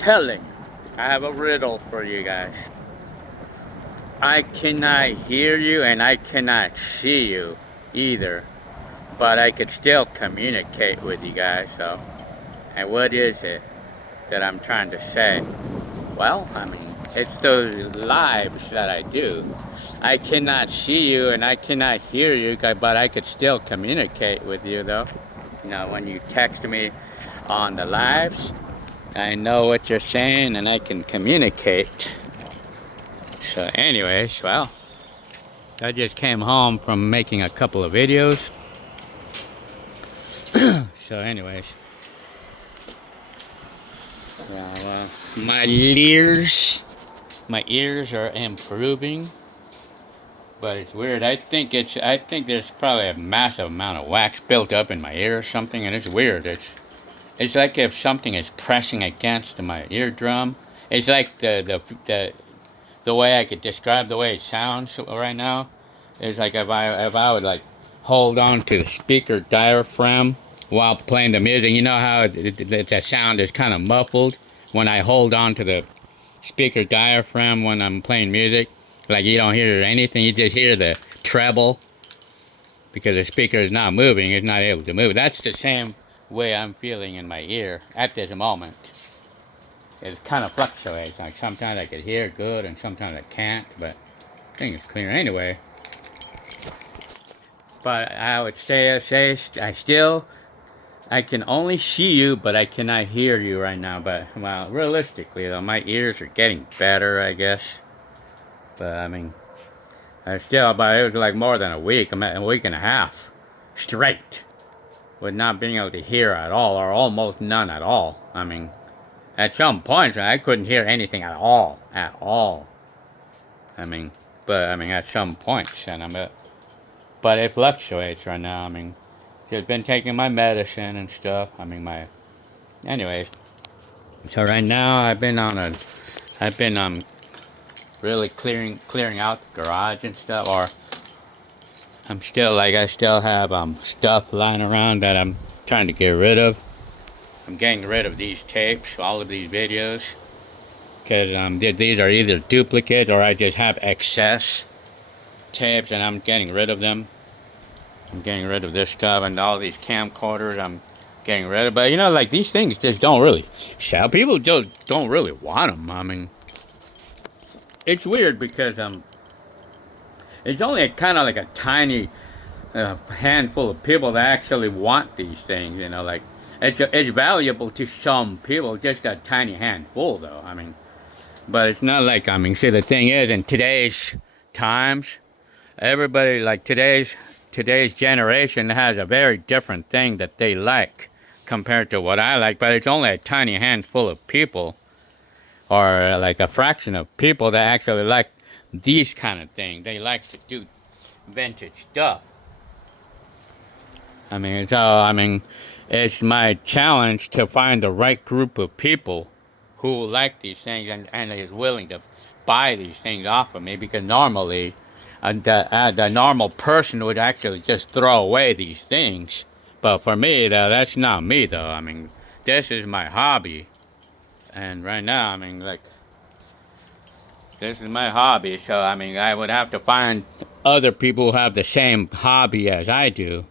telling. I have a riddle for you guys. I cannot hear you and I cannot see you either, but I could still communicate with you guys. So, and what is it that I'm trying to say? Well, I mean, it's those lives that I do. I cannot see you and I cannot hear you, but I could still communicate with you though. You know, when you text me on the lives, I know what you're saying and I can communicate. So anyways, well, I just came home from making a couple of videos. So anyways, well, my ears are improving, but it's weird. I think there's probably a massive amount of wax built up in my ear or something, and it's weird. It's like if something is pressing against my eardrum. It's like the way I could describe the way it sounds right now is like if I would like hold on to the speaker diaphragm while playing the music. You know how the sound is kind of muffled when I hold on to the speaker diaphragm when I'm playing music. Like you don't hear anything, you just hear the treble because the speaker is not moving, it's not able to move. That's the same way I'm feeling in my ear at this moment. It kind of fluctuates. Like sometimes I can hear good and sometimes I can't, but I think it's clear anyway. But I would say I can only see you, but I cannot hear you right now. But well, realistically though, my ears are getting better, I guess. But I mean, but it was like more than a week. I'm at a week and a half straight with not being able to hear at all, or almost none at all. I mean, at some points I couldn't hear anything at all, I mean, at some points, but it fluctuates right now. I mean, just been taking my medicine and stuff. I mean, anyways. So right now I've been really clearing out the garage and stuff, or I still have stuff lying around that I'm trying to get rid of. I'm getting rid of these tapes, all of these videos, because these are either duplicates or I just have excess tapes and I'm getting rid of them. I'm getting rid of this stuff and all these camcorders I'm getting rid of. But you know, like these things just don't really sell. People just don't really want them. I mean, it's weird because it's only kind of like a tiny handful of people that actually want these things. You know, like it's valuable to some people, just a tiny handful though. I mean, but it's not like, I mean, see, the thing is, in today's times, everybody, like today's generation has a very different thing that they like compared to what I like, but it's only a tiny handful of people, or like a fraction of people that actually like these kind of things. They like to do vintage stuff. I mean, it's my challenge to find the right group of people who like these things and is willing to buy these things off of me, because normally the normal person would actually just throw away these things. But for me, though, that's not me, though. I mean, this is my hobby. And right now, I mean, like, this is my hobby. So, I mean, I would have to find other people who have the same hobby as I do,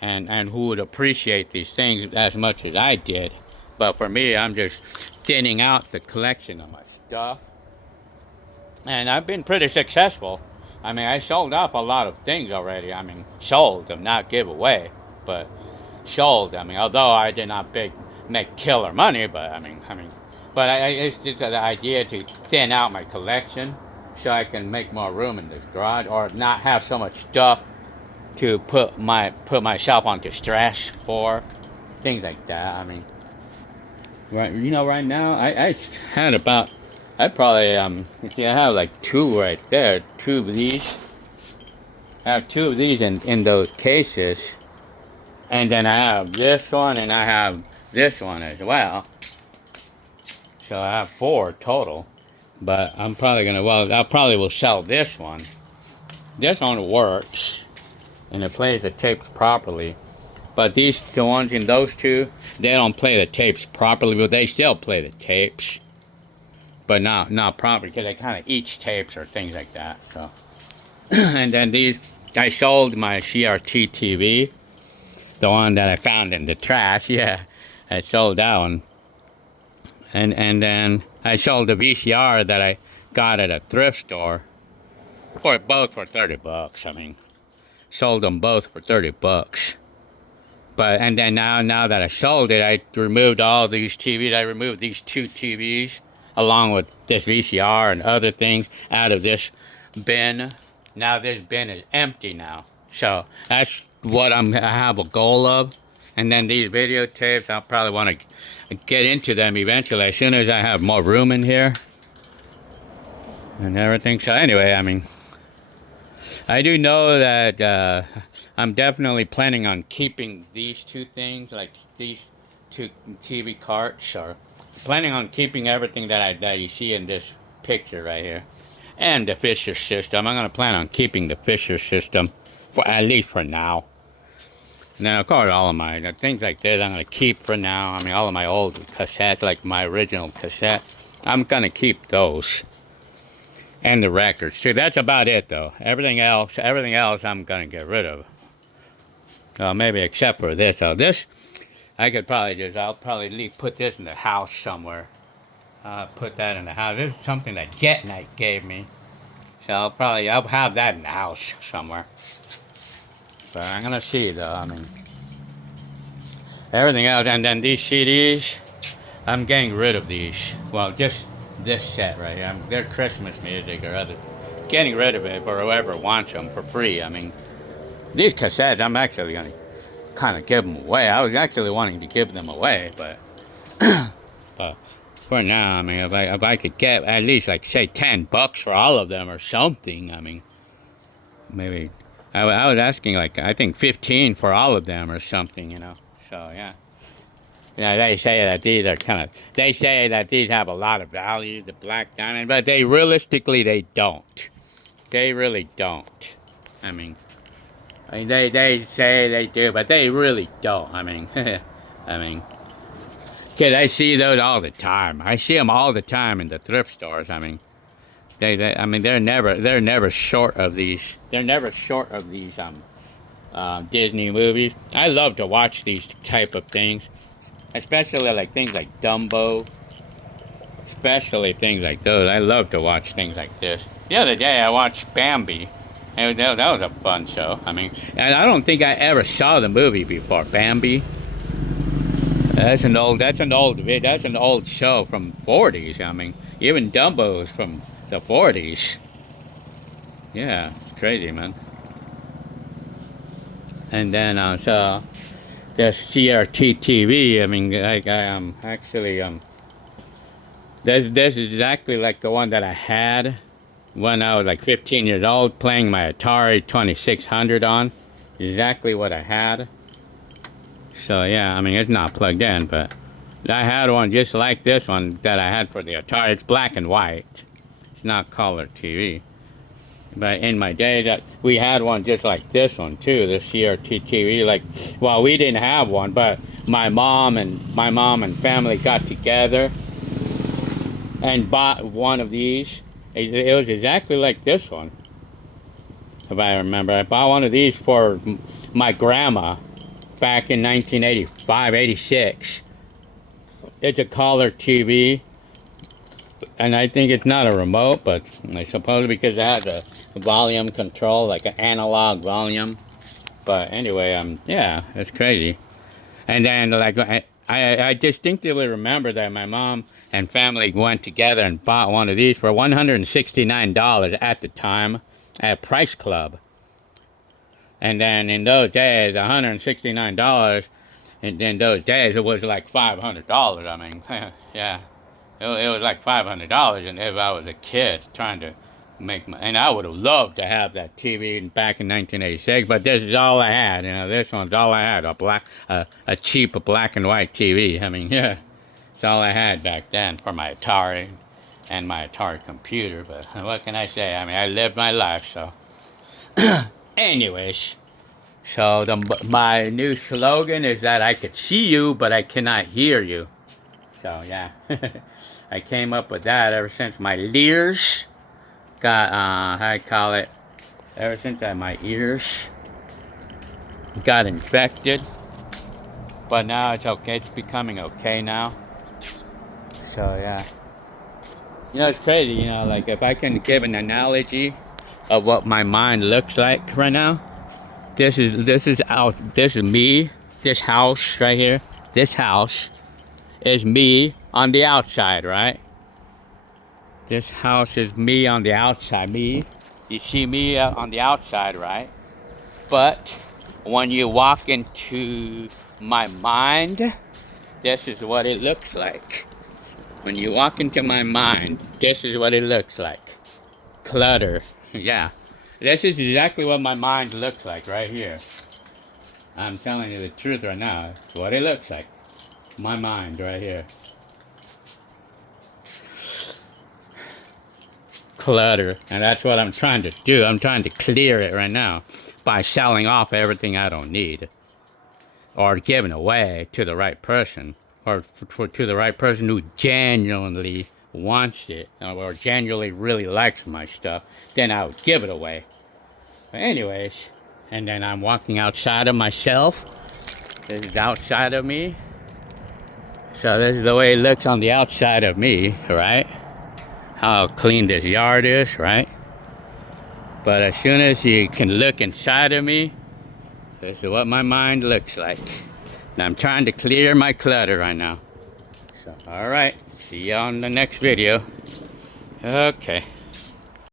and who would appreciate these things as much as I did. But for me, I'm just thinning out the collection of my stuff. And I've been pretty successful. I mean, I sold off a lot of things already. I mean, sold them, not give away, but sold. I mean, although I did not make killer money, but it's just the idea to thin out my collection so I can make more room in this garage, or not have so much stuff to put myself onto stress for, things like that. I mean, right now I had about, I probably I have like two right there, two of these. I have two of these in those cases, and then I have this one and I have this one as well. So I have four total. But I'm probably I probably will sell this one. This one works, and it plays the tapes properly. But the ones in those two, they don't play the tapes properly, but they still play the tapes. But not properly, because they kind of each tapes or things like that. So, and then these, I sold my CRT TV, the one that I found in the trash. Yeah, I sold that one. And then I sold the VCR that I got at a thrift store for both for $30. I mean, sold them both for $30. But and then now that I sold it, I removed all these TVs. I removed these two TVs along with this VCR and other things out of this bin. Now this bin is empty now. So that's what I have a goal of. And then these videotapes, I'll probably want to get into them eventually as soon as I have more room in here and everything. So anyway, I mean, I do know that I'm definitely planning on keeping these two things, like these two TV carts, or planning on keeping everything that you see in this picture right here, and the Fisher system. I'm gonna plan on keeping the Fisher system for at least for now. And then of course all of my things like this I'm gonna keep for now. I mean all of my old cassettes, like my original cassette, I'm gonna keep those. And the records too. That's about it though. Everything else I'm gonna get rid of. Maybe except for this. So this, I'll probably put this in the house somewhere. Put that in the house. This is something that Jet Knight gave me. So I'll have that in the house somewhere. But I'm gonna see though, I mean, everything else. And then these CDs, I'm getting rid of these. Well, just this set right here. They're Christmas music or other. Getting rid of it for whoever wants them for free. I mean, these cassettes, I'm actually going to kind of give them away. I was actually wanting to give them away, but for now, I mean, if I could get at least, like, say, $10 for all of them or something, I mean, maybe, I was asking, like, I think 15 for all of them or something, you know, so, yeah. You know, they say that these have a lot of value, the black diamond, but they don't. They really don't. I mean, they say they do, but they really don't. I mean, cause I see those all the time. I see them all the time in the thrift stores. I mean, they're never short of these. They're never short of these Disney movies. I love to watch these type of things, especially like things like Dumbo. Especially things like those. I love to watch things like this. The other day I watched Bambi. And that was a fun show. I mean, and I don't think I ever saw the movie before. Bambi. That's an old show from '40s. I mean, even Dumbo is from the '40s. Yeah, it's crazy, man. And then so this CRT TV. I mean, I'm actually this is exactly like the one that I had when I was like 15 years old, playing my Atari 2600 on. Exactly what I had. So yeah, I mean, it's not plugged in, but I had one just like this one that I had for the Atari. It's black and white. It's not color TV. But in my day, we had one just like this one too, the CRT TV. Like, well, we didn't have one, but my mom and family got together and bought one of these. It was exactly like this one, if I remember. I bought one of these for my grandma back in 1985, 86. It's a color TV, and I think it's not a remote, but I suppose because it has a volume control, like an analog volume. But anyway, yeah, it's crazy. And then, like, I distinctively remember that my mom and family went together and bought one of these for $169 at the time at Price Club. And then in those days, $169, in those days, it was like $500. I mean, yeah, it was like $500. And if I was a kid trying to and I would have loved to have that TV back in 1986, but this is all I had. You know, this one's all I had, a cheap black and white TV. I mean, yeah, it's all I had back then for my Atari and my Atari computer. But what can I say? I mean, I lived my life, so. Anyways, So my new slogan is that I could see you, but I cannot hear you. So yeah, I came up with that ever since my ears got, how I call it, ever since my ears got infected. But now it's okay, it's becoming okay now. So yeah. You know, it's crazy, you know, like if I can give an analogy of what my mind looks like right now. This is me, this house right here. This house is me on the outside, right? This house is me on the outside. Me, you see me on the outside, right? But when you walk into my mind, this is what it looks like. When you walk into my mind, this is what it looks like. Clutter. Yeah. This is exactly what my mind looks like right here. I'm telling you the truth right now. It's what it looks like. My mind right here. Clutter. And that's what I'm trying to do. I'm trying to clear it right now by selling off everything I don't need. Or giving away to the right person. Or to the right person who genuinely wants it. Or genuinely really likes my stuff. Then I would give it away. But anyways. And then I'm walking outside of myself. This is outside of me. So this is the way it looks on the outside of me, right? How clean this yard is, right? But as soon as you can look inside of me, this is what my mind looks like. And I'm trying to clear my clutter right now. So, alright, see you on the next video. Okay.